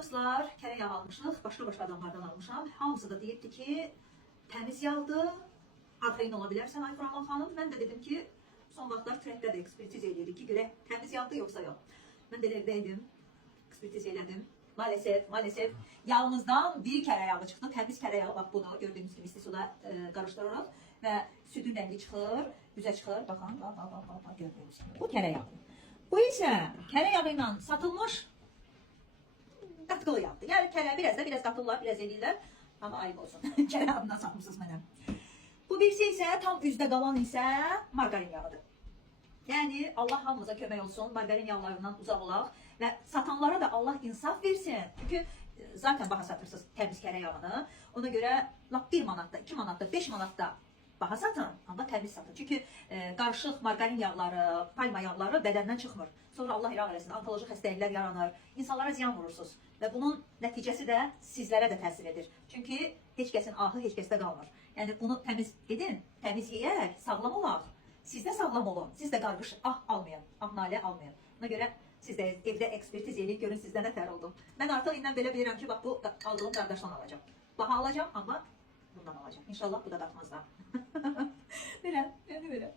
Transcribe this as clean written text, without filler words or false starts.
dostlar, kərə yağı almışıq, başqa adamlardan almışam. Hamısı da deyibdi ki, təmiz yağdır, arxayın ola bilərsən ay Xuraman xanım. Mən də dedim ki, son vaxtlar trenddə də ekspertiz edirik ki, görək təmiz yağdır yoxsa yox. Mən də evdəydim, ekspertiz elədim. Maalesef yağımızdan bir kərə yağı çıxdı. Təmiz kərə yağı, bax bunu gördüyünüz kimi isti suda qarışdırırıq və südün rəngi çıxır, üzə çıxır. Baxın, bax, gördüyünüz kimi. Bu kərə yağı. Bu isə kərə yağı ilə satılmış qatqılı yağdır. Yəni kərə biraz qatırlar, biraz eləyirlər. Amma ayıb olsun. Kərə yağından satmışsınız mənə. Bu birisi isə tam üzdə qalan isə margarin yağıdır. Yəni Allah hamımıza kömək olsun. Margarin yağlarından uzaq olaq və satanlara da Allah insaf versin. Çünki zaten baha satırsınız təmiz kərə yağını. Ona görə lap 1 manatda, 2 manatda, 5 manatda baha satın, amma təmiz satın. Çünki qarışıq margarin yağları, palma yağları bədəndən çıxmır. Sonra Allah iraq eləsin, onkoloji xəstəliklər yaranır, insanlara ziyan vurursunuz. Və bunun nəticəsi də sizlərə də təsir edir. Çünki heç kəsin ahı heç kəsdə qalmır. Yəni bunu təmiz edin, təmiz yeyək, sağlam olaq. Siz də sağlam olun, siz də qarqış almayın, nalə almayın. Ona görə siz də evdə ekspertiz edin, görün sizdə nə tər oldu. Mən artıq indən belə bilirəm ki, bax bu aldığım qardaşdan alacağım. Baha alacağım, amma bundan alacağım. İnşallah bu da batmaz da. Belə, yəni belə.